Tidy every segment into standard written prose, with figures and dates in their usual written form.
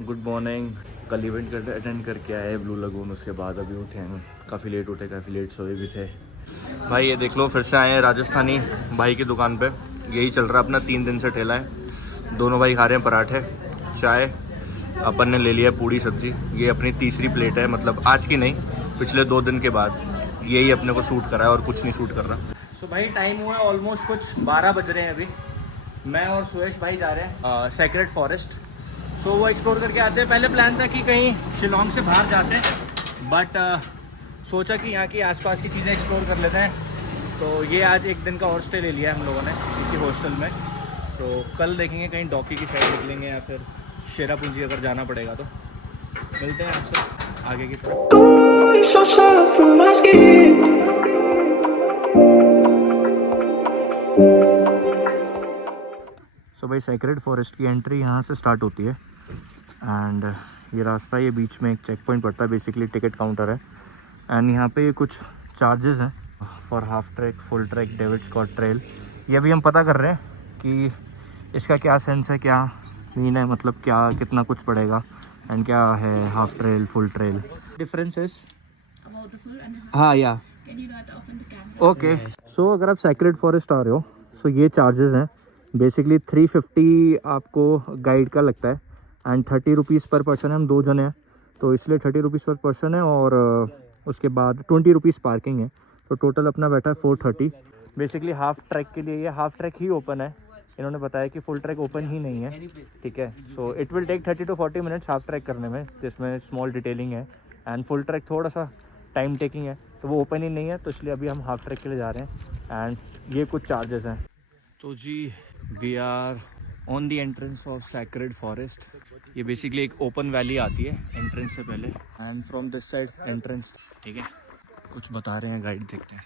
Good morning. कल event attend करके आए ब्लू लगून, उसके बाद अभी उठे हैं, काफ़ी लेट उठे, काफ़ी लेट सोए भी थे। भाई ये देख लो, फिर से आए हैं राजस्थानी भाई की दुकान पे। यही चल रहा अपना 3 दिन से ठेला है। दोनों भाई खा रहे हैं पराठे, चाय। अपन ने ले लिया पूड़ी सब्जी। ये अपनी तीसरी प्लेट है, मतलब आज की नहीं, पिछले 2 दिन के बाद यही अपने को सूट करा है और कुछ नहीं सूट कर रहा। सो भाई टाइम हुआ है ऑलमोस्ट कुछ 12 बज रहे हैं अभी। मैं और सुयश भाई जा रहे हैं सेक्रेड फॉरेस्ट। सो वो एक्सप्लोर करके आते हैं। पहले प्लान था कि कहीं शिलोंग से बाहर जाते हैं, बट सोचा कि यहाँ की आसपास की चीज़ें एक्सप्लोर कर लेते हैं। तो ये आज एक दिन का और स्टे ले लिया है हम लोगों ने इसी हॉस्टल में। तो कल देखेंगे कहीं डॉकी की साइड निकलेंगे या फिर शेरापूंजी अगर जाना पड़ेगा तो। मिलते हैं आपसे आगे की तरफ। सो भाई सेक्रेड फॉरेस्ट की एंट्री यहाँ से स्टार्ट होती है एंड ये रास्ता, ये बीच में एक चेक पॉइंट पड़ता है, बेसिकली टिकट काउंटर है। एंड यहाँ पे कुछ चार्जेस हैं for half track, full track, David Scott trail. ये अभी हम पता कर रहे हैं कि इसका क्या सेंस है, क्या मीन है, मतलब क्या कितना कुछ पड़ेगा एंड क्या है half trail, full trail. Differences हाँ या ओके। सो अगर आप सेक्रेड फॉरेस्ट आ रहे हो, सो ये चार्जेस हैं बेसिकली 350 आपको गाइड का लगता है एंड 30 रुपीज़ पर पर्सन है। हम 2 जने हैं तो इसलिए 30 रुपीज़ पर पर्सन है और उसके बाद 20 रुपीज़ पार्किंग है। तो टोटल अपना बैठा है 430। बेसिकली हाफ ट्रैक के लिए ये हाफ ट्रैक ही ओपन है। इन्होंने बताया कि फुल ट्रैक ओपन ही नहीं है, ठीक है। So it will take 30 to 40 minutes half track करने में, जिसमें स्मॉल डिटेलिंग है। एंड फुल ट्रैक थोड़ा सा टाइम टेकिंग है, तो वो ओपन ही नहीं है, तो इसलिए अभी हम हाफ ट्रैक के लिए जा रहे हैं। एंड ये कुछ चार्जेस हैं। तो जी we are on the entrance of sacred forest. ये बेसिकली एक ओपन वैली आती है एंट्रेंस से पहले and from this side entrance, ठीक है। कुछ बता रहे हैं गाइड, देखते हैं।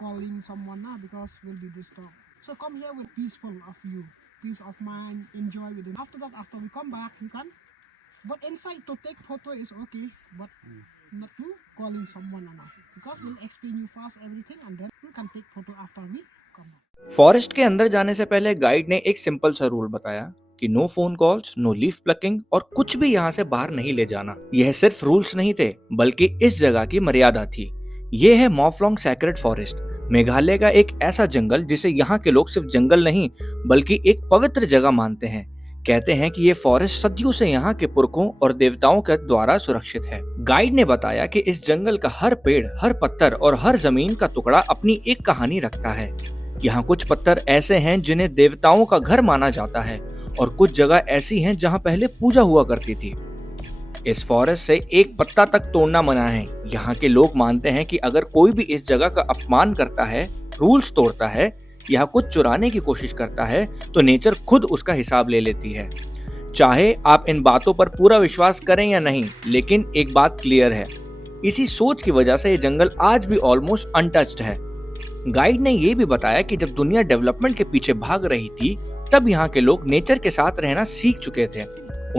Calling someone now because will be disturbed. So come here with peaceful of you, peace of mind, enjoy with it. After that, after we come back, you can. But inside to take photo is okay, but not to calling someone or not. Because we'll explain you fast everything and then you can take photo after we come back. Forest के अंदर जाने से पहले guide ने एक simple सा rule बताया कि no phone calls, no leaf plucking और कुछ भी यहाँ से बाहर नहीं ले जाना। यह सिर्फ रूल्स नहीं थे, बल्कि इस जगह की मर्यादा थी। यह है मॉफलोंग सेक्रेड फॉरेस्ट, मेघालय का एक ऐसा जंगल जिसे यहाँ के लोग सिर्फ जंगल नहीं बल्कि एक पवित्र जगह मानते हैं। कहते हैं कि ये फॉरेस्ट सदियों से यहाँ के पुरखों और देवताओं के द्वारा सुरक्षित है। गाइड ने बताया कि इस जंगल का हर पेड़, हर पत्थर और हर जमीन का टुकड़ा अपनी एक कहानी रखता है। यहाँ कुछ पत्थर ऐसे हैं जिन्हें देवताओं का घर माना जाता है और कुछ जगह ऐसी हैं जहाँ पहले पूजा हुआ करती थी। इस फॉरेस्ट से एक पत्ता तक तोड़ना मना है। यहाँ के लोग मानते हैं कि अगर कोई भी इस जगह का अपमान करता है, रूल्स तोड़ता है या कुछ चुराने की कोशिश करता है तो नेचर खुद उसका हिसाब ले लेती है। चाहे आप इन बातों पर पूरा विश्वास करें या नहीं, लेकिन एक बात क्लियर है, इसी सोच की वजह से ये जंगल आज भी ऑलमोस्ट अनटच्ड है। गाइड ने यह भी बताया कि जब दुनिया डेवलपमेंट के पीछे भाग रही थी, तब यहाँ के लोग नेचर के साथ रहना सीख चुके थे।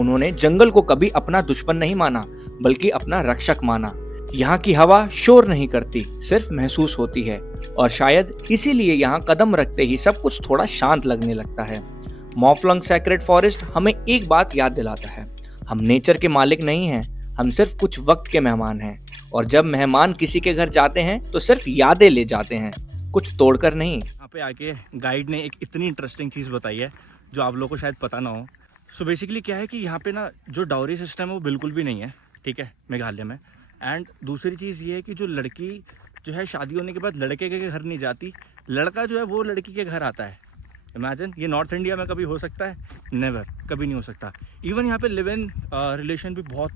उन्होंने जंगल को कभी अपना दुश्मन नहीं माना, बल्कि अपना रक्षक माना। यहाँ की हवा शोर नहीं करती, सिर्फ महसूस होती है और शायद इसीलिए यहाँ कदम रखते ही सब कुछ थोड़ा शांत लगने लगता है। मॉफलोंग सेक्रेड फॉरेस्ट हमें एक बात याद दिलाता है, हम नेचर के मालिक नहीं हैं, हम सिर्फ कुछ वक्त के मेहमान हैं। और जब मेहमान किसी के घर जाते हैं तो सिर्फ यादें ले जाते हैं, कुछ तोड़कर नहीं। यहाँ पे आके गाइड ने एक इतनी इंटरेस्टिंग चीज़ बताई है जो आप लोगों को शायद पता ना हो। सो बेसिकली क्या है कि यहाँ पे ना जो डाउरी सिस्टम है वो बिल्कुल भी नहीं है, ठीक है, मेघालय में। एंड दूसरी चीज़ ये है कि जो लड़की जो है शादी होने के बाद लड़के के घर नहीं जाती, लड़का जो है वो लड़की के घर आता है। इमेजिन, ये नॉर्थ इंडिया में कभी हो सकता है? नेवर, कभी नहीं हो सकता। इवन यहाँ पे लिव इन रिलेशन भी बहुत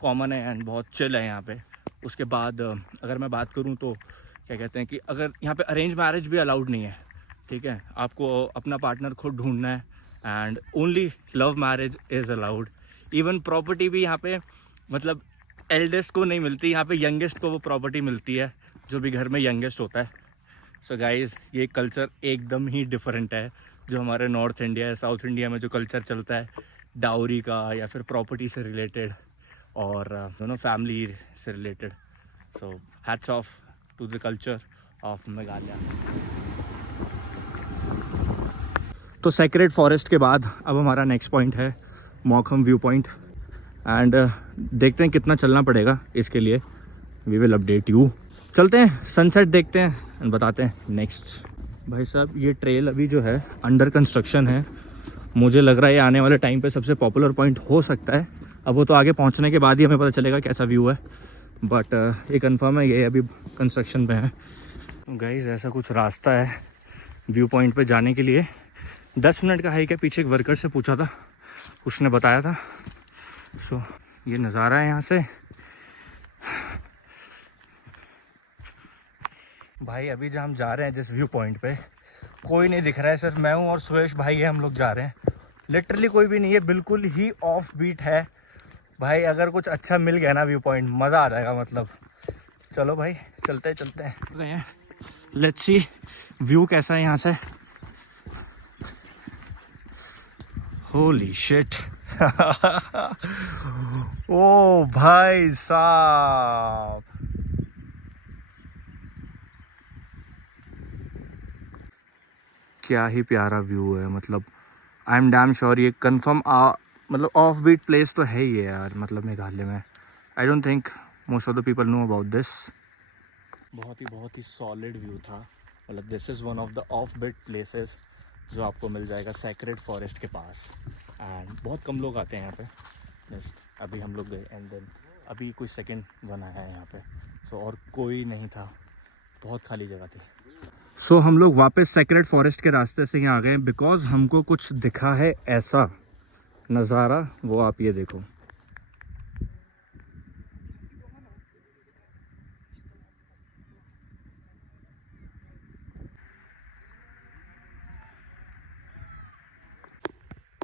कॉमन है एंड बहुत चिल है यहाँ पे। उसके बाद अगर मैं बात करूँ तो क्या कहते हैं कि अगर यहाँ पे अरेंज मैरिज भी अलाउड नहीं है, ठीक है, आपको अपना पार्टनर खुद ढूंढना है and only love marriage is allowed. Even property भी यहाँ पे मतलब एल्डेस्ट को नहीं मिलती, यहाँ पे यंगेस्ट को वो प्रॉपर्टी मिलती है, जो भी घर में यंगेस्ट होता है। सो गाइज, ये कल्चर एकदम ही डिफरेंट है जो हमारे नॉर्थ इंडिया, साउथ इंडिया में जो कल्चर चलता है डाउरी का या फिर प्रॉपर्टी से रिलेटेड और फैमिली से related. So hats off to the culture of Meghalaya. तो सेक्रेड फॉरेस्ट के बाद अब हमारा नेक्स्ट पॉइंट है मौखम व्यू पॉइंट एंड देखते हैं कितना चलना पड़ेगा इसके लिए। We will update you. चलते हैं सनसेट देखते हैं एंड बताते हैं नेक्स्ट। भाई साहब ये ट्रेल अभी जो है अंडर कंस्ट्रक्शन है। मुझे लग रहा है ये आने वाले टाइम पे सबसे पॉपुलर पॉइंट हो सकता है। अब वो तो आगे पहुंचने के बाद ही हमें पता चलेगा कैसा व्यू है, बट ये कंफर्म है ये अभी कंस्ट्रक्शन पे है। गाइस ऐसा कुछ रास्ता है व्यू पॉइंट पे जाने के लिए। 10 मिनट का हाइक है। पीछे एक वर्कर से पूछा था, उसने बताया था। सो ये नज़ारा है यहाँ से। भाई अभी जहाँ हम जा रहे हैं जिस व्यू पॉइंट पे कोई नहीं दिख रहा है, सिर्फ मैं हूँ और सुरेश भाई है, हम लोग जा रहे हैं। लिटरली कोई भी नहीं है, बिल्कुल ही ऑफ बीट है। भाई अगर कुछ अच्छा मिल गया ना व्यू पॉइंट, मज़ा आ जाएगा मतलब। चलो भाई चलते हैं। लेट्स सी व्यू कैसा है यहाँ से। होली शिट ओ भाई साहब, क्या ही प्यारा व्यू है। मतलब आई एम डैम श्योर ये कंफर्म मतलब ऑफ बीट प्लेस तो है ही है यार, मतलब मेघालय में। I don't think most of the people know about this. बहुत ही सॉलिड व्यू था। मतलब this is one of the offbeat places जो आपको मिल जाएगा सैक्रेड फॉरेस्ट के पास। एंड बहुत कम लोग आते हैं यहाँ पे। अभी हम लोग गए एंड देन अभी कोई सेकंड वन आया है यहाँ पे। सो और कोई नहीं था, बहुत खाली जगह थी। सो हम लोग वापस सैक्रेड फॉरेस्ट के रास्ते से यहाँ आ गए बिकॉज हमको कुछ दिखा है ऐसा नज़ारा, वो आप ये देखो।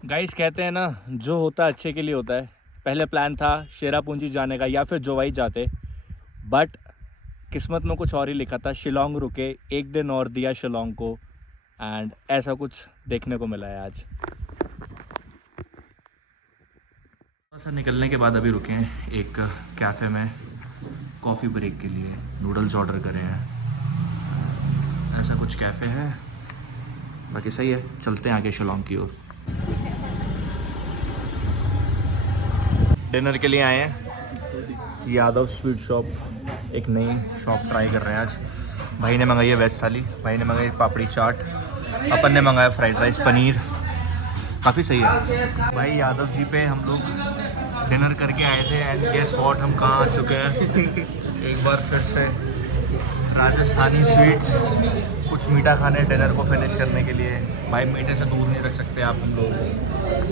गाइस कहते हैं ना जो होता है अच्छे के लिए होता है। पहले प्लान था शेरापूंजी जाने का या फिर जोवाई जाते, बट किस्मत में कुछ और ही लिखा था। शिलोंग रुके, एक दिन और दिया शिलोंग को, एंड ऐसा कुछ देखने को मिला है आज। थोड़ा सा निकलने के बाद अभी रुके हैं एक कैफ़े में कॉफ़ी ब्रेक के लिए। नूडल्स ऑर्डर करे हैं, ऐसा कुछ कैफ़े है। बाकी सही है, चलते हैं आगे शिलोंग की ओर। डिनर के लिए आए हैं यादव स्वीट शॉप, एक नई शॉप ट्राई कर रहे हैं आज। भाई ने मंगाई है वेज थाली, भाई ने मंगाई पापड़ी चाट, अपन ने मंगाया फ्राइड राइस पनीर। काफ़ी सही है। भाई यादव जी पे हम लोग डिनर करके आए थे एंड गेस व्हाट, हम कहाँ आ चुके हैं एक बार फिर से। राजस्थानी स्वीट्स, कुछ मीठा खाने डिनर को फिनिश करने के लिए। भाई मीठे से दूर नहीं रख सकते आप हम लोग।